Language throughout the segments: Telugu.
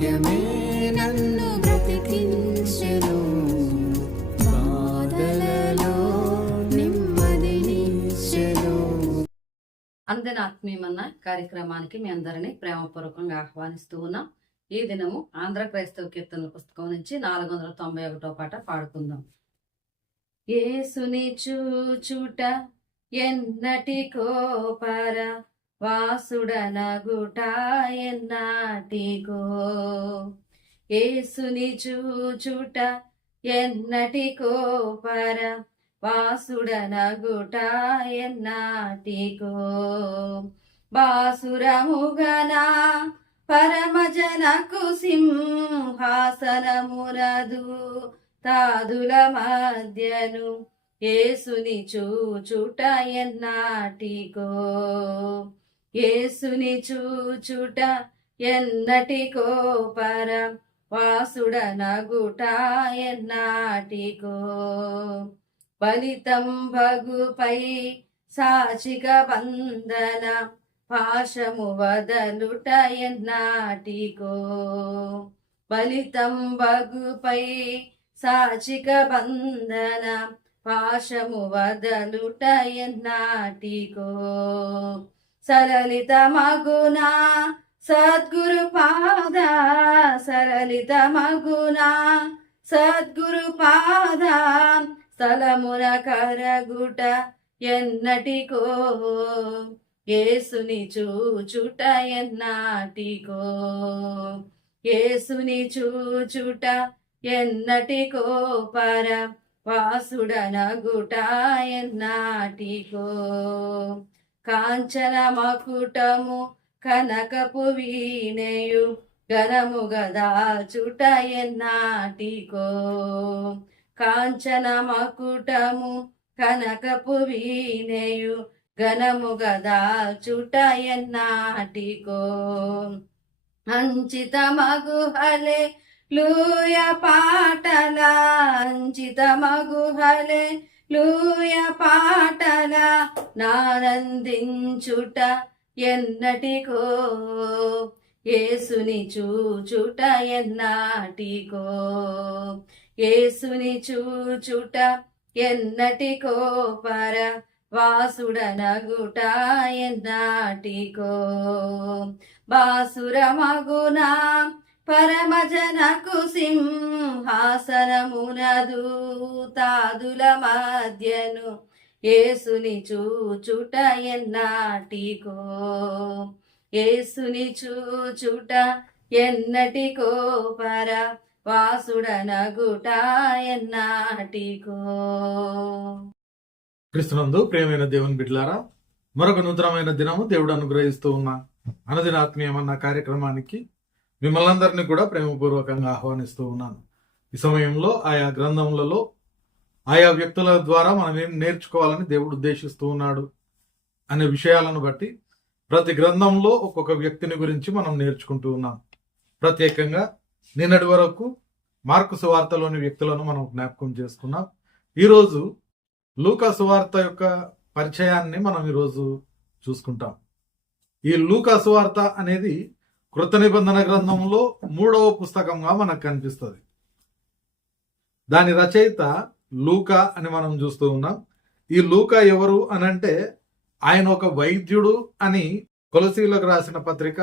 వాక్యమే నన్ను బ్రతికించెను. బాధలలో నెమ్మదినిచ్చెను అందరి ఆత్మీయమన్న కార్యక్రమానికి మీ అందరినీ ప్రేమపూర్వకంగా ఆహ్వానిస్తూ ఉన్నాం. ఈ దినము ఆంధ్ర క్రైస్తవ కీర్తన పుస్తకం నుంచి నాలుగు వందల తొంభై ఒకటో పాట పాడుకుందాం. ఏసుని చూచుట ఎన్నటికో పర వాసుడనగుట ఎన్నటికో ఏసుని చూచుట ఎన్నటికో? పర వాసుడనగుట ఎన్నాటికో బాసురముగనా పరమజనకు సింహాసనమునదు తాదుల మధ్యను ఏసుని చూచుట ఎన్నాటికో? ఏసుని చూచుట ఎన్నటికో పర వాసుడనగుట ఎన్నాటికో? ఫలితం భగుపై సాచిక బంధన పాశము వదలుట ఎన్నాటికో? ఫలితం భగుపై సాచిక బంధన పాశము వదలుట ఎన్నాటికో? సరళిత మగునా సద్గురు పాద సరళిత మగునా సద్గురు పాద స్థలమున కరగుట ఎన్నటికో. ఏసుని చూచుట ఎన్నాటికో. ఏసుని చూచుట ఎన్నటికో పర వాసుడనగుట ఎన్నాటికో. కాంచన మకుటము కనకపు వీణయు గనము గదాచుట ఎన్నాటికో. కాంచన మకుటము కనకపు వీణయు ఘనము గదాచుట ఎన్నాటికో. అంచిత మగుహలే లూయ పాటల అంచిత మగుహలే లూయ పాటల నానందించుట ఎన్నటికో. ఏసుని చూచుట ఎన్నాటికో. ఏసుని చూచుట ఎన్నటికో. పర వాసుడనగుట ఎన్నాటికో. బాసురమగునా పరమజనకు సింహాసనమునదు తాదుల మధ్యను ఏసుని చూచుట ఎన్నాటికో? ఏసుని చూచుట ఎన్నటికో? పర వాసుడనగుట ఎన్నాటికో? క్రిస్తునందు ప్రేమైన దేవుని బిడ్లారా మరొక నూతనమైన దినము దేవుడు అనుగ్రహిస్తూ ఉన్న అనదినాత్మీయమన్న కార్యక్రమానికి మిమ్మల్ని అందరినీ కూడా ప్రేమపూర్వకంగా ఆహ్వానిస్తూ ఉన్నాను. ఈ సమయంలో ఆయా గ్రంథములలో ఆయా వ్యక్తుల ద్వారా మనం ఏం నేర్చుకోవాలని దేవుడు ఉద్దేశిస్తూ ఉన్నాడు అనే విషయాలను బట్టి ప్రతి గ్రంథంలో ఒక్కొక్క వ్యక్తిని గురించి మనం నేర్చుకుంటూ ఉన్నాం. ప్రత్యేకంగా నిన్నటి వరకు మార్కు సువార్తలోని వ్యక్తులను మనం జ్ఞాపకం చేసుకున్నాం. ఈరోజు లూకా సువార్త యొక్క పరిచయాన్ని మనం ఈరోజు చూసుకుంటాం. ఈ లూకా సువార్త అనేది కృత నిబంధన గ్రంథంలో మూడవ పుస్తకంగా మనకు కనిపిస్తుంది. దాని రచయిత లూకా అని మనం చూస్తూ ఉన్నాం. ఈ లూకా ఎవరు అనంటే ఆయన ఒక వైద్యుడు అని కొలసీలకు రాసిన పత్రిక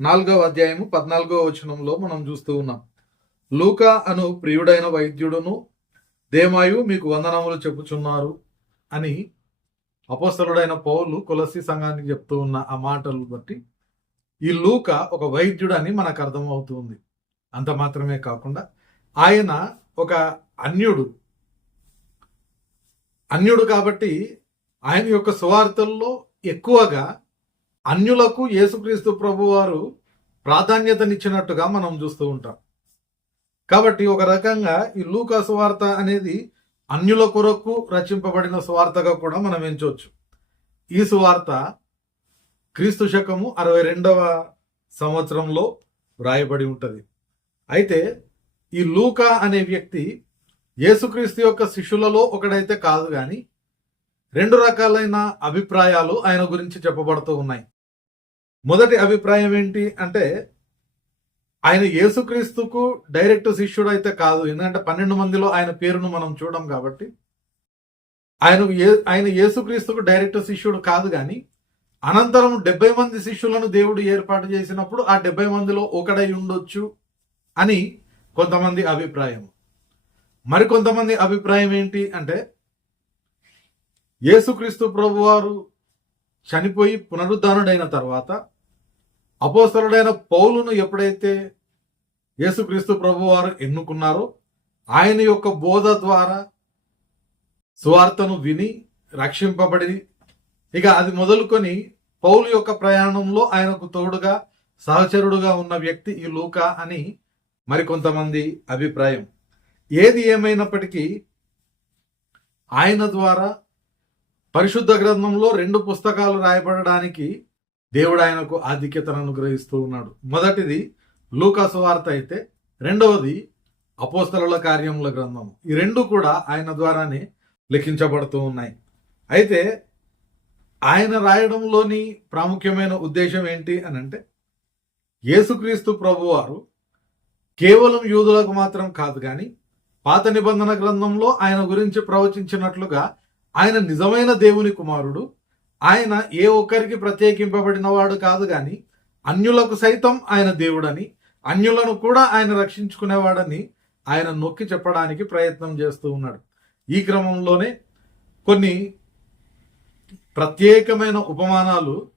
నాలుగవ అధ్యాయము పద్నాలుగవ వచనంలో మనం చూస్తూ ఉన్నాం. లూకా అను ప్రియుడైన వైద్యుడును దేమాయు మీకు వందనములు చెప్పుచున్నారు అని అపోస్తలుడైన పౌలు కొలసి సంఘానికి చెప్తూ ఉన్న ఆ మాటలు బట్టి ఈ లూక ఒక వైద్యుడు అని మనకు అర్థమవుతుంది. అంత మాత్రమే కాకుండా ఆయన ఒక అన్యుడు. అన్యుడు కాబట్టి ఆయన యొక్క సువార్తల్లో ఎక్కువగా అన్యులకు యేసుక్రీస్తు ప్రభు వారు ప్రాధాన్యతనిచ్చినట్టుగా మనం చూస్తూ ఉంటాం. కాబట్టి ఒక రకంగా ఈ లూకా సువార్త అనేది అన్యుల కొరకు రచింపబడిన సువార్తగా కూడా మనం ఎంచవచ్చు ఈ సువార్త క్రీస్తు శకము అరవై రెండవ సంవత్సరంలో వ్రాయబడి ఉంటుంది. అయితే ఈ లూకా అనే వ్యక్తి యేసుక్రీస్తు యొక్క శిష్యులలో ఒకడైతే కాదు కానీ రెండు రకాలైన అభిప్రాయాలు ఆయన గురించి చెప్పబడుతూ ఉన్నాయి. మొదటి అభిప్రాయం ఏంటి అంటే ఆయన యేసుక్రీస్తుకు డైరెక్ట్ శిష్యుడు అయితే కాదు. ఎందుకంటే పన్నెండు మందిలో ఆయన పేరును మనం చూడం కాబట్టి ఆయన ఏ- ఆయన యేసుక్రీస్తుకు డైరెక్ట్ శిష్యుడు కాదు కానీ అనంతరం డెబ్బై మంది శిష్యులను దేవుడు ఏర్పాటు చేసినప్పుడు ఆ డెబ్బై మందిలో ఒకడై ఉండొచ్చు అని కొంతమంది అభిప్రాయం. మరికొంతమంది అభిప్రాయం ఏంటి అంటే యేసుక్రీస్తు ప్రభువారు చనిపోయి పునరుద్ధానుడైన తర్వాత అపోస్తలుడైన పౌలును ఎప్పుడైతే యేసుక్రీస్తు ప్రభువారు ఎన్నుకున్నారో ఆయన యొక్క బోధ ద్వారా సువార్తను విని రక్షింపబడి ఇక అది మొదలుకొని పౌలు యొక్క ప్రయాణంలో ఆయనకు తోడుగా సహచరుడుగా ఉన్న వ్యక్తి ఈ లూకా అని మరికొంతమంది అభిప్రాయం. ఏది ఏమైనప్పటికీ ఆయన ద్వారా పరిశుద్ధ గ్రంథంలో రెండు పుస్తకాలు రాయబడడానికి దేవుడు ఆయనకు ఆధిక్యతను అనుగ్రహిస్తూ ఉన్నాడు. మొదటిది లూకా సువార్త అయితే రెండవది అపోస్తలుల కార్యముల గ్రంథం ఈ రెండు కూడా ఆయన ద్వారానే లిఖించబడుతూ ఉన్నాయి. అయితే ఆయన రాయడంలోని ప్రాముఖ్యమైన ఉద్దేశం ఏంటి అని అంటే యేసుక్రీస్తు ప్రభువారు కేవలం యూదులకు మాత్రం కాదు కానీ పాత నిబంధన గ్రంథంలో ఆయన గురించి ప్రవచించినట్లుగా ఆయన నిజమైన దేవుని కుమారుడు ఆయన ఏ ఒక్కరికి ప్రత్యేకింపబడిన వాడు కాదు కానీ అన్యులకు సైతం ఆయన దేవుడని అన్యులను కూడా ఆయన రక్షించుకునేవాడని ఆయన నొక్కి చెప్పడానికి ప్రయత్నం చేస్తూ ఉన్నాడు. ఈ క్రమంలోనే కొన్ని ప్రత్యేకమైన ఉపమానాలు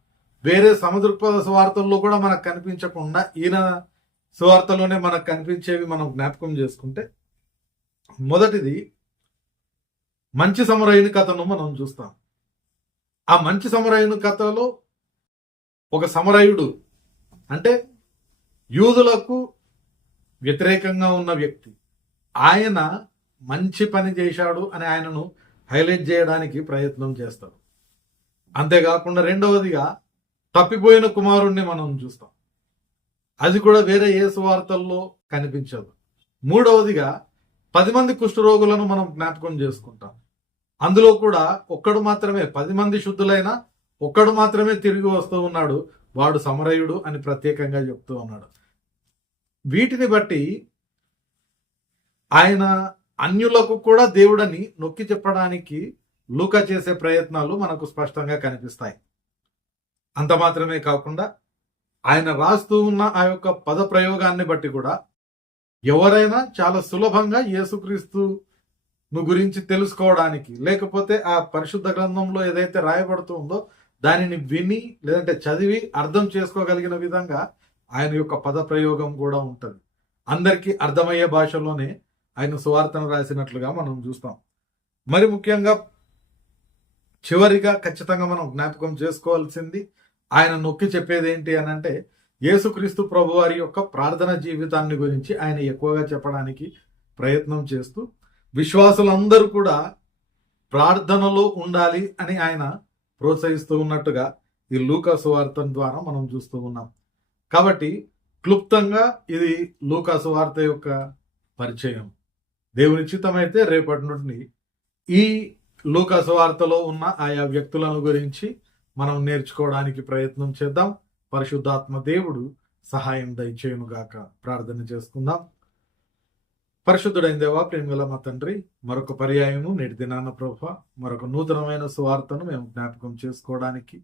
వేరే సముద్రపద సువార్తల్లో కూడా మనకు కనిపించకుండా ఈయన సువార్తలోనే మనకు కనిపించేవి మనం జ్ఞాపకం చేసుకుంటే మొదటిది మంచి సమరయుని కథను మనం చూస్తాం. ఆ మంచి సమరైన కథలో ఒక సమరయుడు అంటే యూదులకు వ్యతిరేకంగా ఉన్న వ్యక్తి. ఆయన మంచి పని చేశాడు అని ఆయనను హైలైట్ చేయడానికి ప్రయత్నం చేస్తాడు. అంతేకాకుండా రెండవదిగా తప్పిపోయిన కుమారుణ్ణి మనం చూస్తాం. అది కూడా వేరే ఏ సువార్తల్లో కనిపించదు. మూడవదిగా పది మంది కుష్ఠరోగులను మనం జ్ఞాపకం చేసుకుంటాం. అందులో కూడా ఒక్కడు మాత్రమే పది మంది శుద్ధులైన ఒక్కడు మాత్రమే తిరిగి వస్తూ ఉన్నాడు. వాడు సమరయుడు అని ప్రత్యేకంగా చెప్తూ ఉన్నాడు. వీటిని బట్టి ఆయన అన్యులకు కూడా దేవుడని నొక్కి చెప్పడానికి లూక చేసే ప్రయత్నాలు మనకు స్పష్టంగా కనిపిస్తాయి. అంత మాత్రమే కాకుండా ఆయన రాస్తూ ఉన్న ఆ యొక్క పద ప్రయోగాన్ని బట్టి కూడా ఎవరైనా చాలా సులభంగా యేసుక్రీస్తును గురించి తెలుసుకోవడానికి లేకపోతే ఆ పరిశుద్ధ గ్రంథంలో ఏదైతే రాయబడుతుందో దానిని విని లేదంటే చదివి అర్థం చేసుకోగలిగిన విధంగా ఆయన యొక్క పద ప్రయోగం కూడా ఉంటుంది. అందరికీ అర్థమయ్యే భాషలోనే ఆయన సువార్తను రాసినట్లుగా మనం చూస్తాం. మరి ముఖ్యంగా చివరిగా ఖచ్చితంగా మనం జ్ఞాపకం చేసుకోవాల్సింది ఆయన నొక్కి చెప్పేది ఏంటి అని అంటే యేసుక్రీస్తు ప్రభువారి యొక్క ప్రార్థన జీవితాన్ని గురించి ఆయన ఎక్కువగా చెప్పడానికి ప్రయత్నం చేస్తూ విశ్వాసులందరూ కూడా ప్రార్థనలో ఉండాలి అని ఆయన ప్రోత్సహిస్తూ ఉన్నట్టుగా ఈ లూకా సువార్త ద్వారా మనం చూస్తూ ఉన్నాం. కాబట్టి క్లుప్తంగా ఇది లూకా సువార్త యొక్క పరిచయం. దేవుని చిత్తమైతే రేపటి నుండి ఈ లూకా సువార్తలో ఉన్న ఆయా వ్యక్తులను గురించి మనం నేర్చుకోవడానికి ప్రయత్నం చేద్దాం. పరిశుద్ధాత్మ దేవుడు సహాయం దయచేయునుగాక ప్రార్థన చేసుకుందాం. పరిశుద్ధుడైన దేవా ప్రేమిగల మా తండ్రి మరొక పర్యాయము నేటి దినాన ప్రభ మరొక నూతనమైన సువార్తను మేము జ్ఞాపకం చేసుకోవడానికి.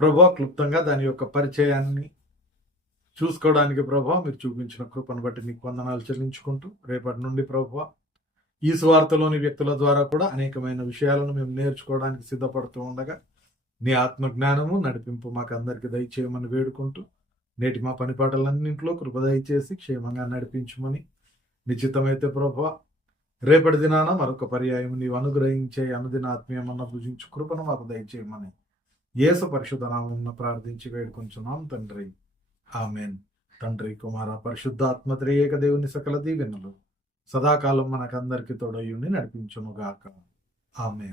ప్రభా క్లుప్తంగా దాని యొక్క పరిచయాన్ని చూసుకోవడానికి ప్రభా మీరు చూపించిన కృపను బట్టి మీకు వందనాలు చెల్లించుకుంటూ రేపటి నుండి ప్రభా ఈ సువార్తలోని వ్యక్తుల ద్వారా కూడా అనేకమైన విషయాలను మేము నేర్చుకోవడానికి సిద్ధపడుతూ ఉండగా నీ ఆత్మజ్ఞానము నడిపింపు మాకు అందరికి దయచేయమని వేడుకుంటూ నేటి మా పనిపాటలన్నింటిలో కృప దయచేసి క్షేమంగా నడిపించమని నిశ్చితమైతే ప్రభా రేపటి దినాన మరొక పర్యాయం నీవు అనుగ్రహించే అనుదిన ఆత్మీయమన్న భుజించు కృపను మాకు దయచేయమని యేసు పరిశుద్ధ ప్రార్థించి వేడుకొంచున్నాం తండ్రి. ఆమెన్. తండ్రి కుమార పరిశుద్ధాత్మ త్రియేక దేవుని సకల దీవెనలు. సదాకాలం మనకందరికి తోడయ్యుండి నడిపించునుగాక. ఆమె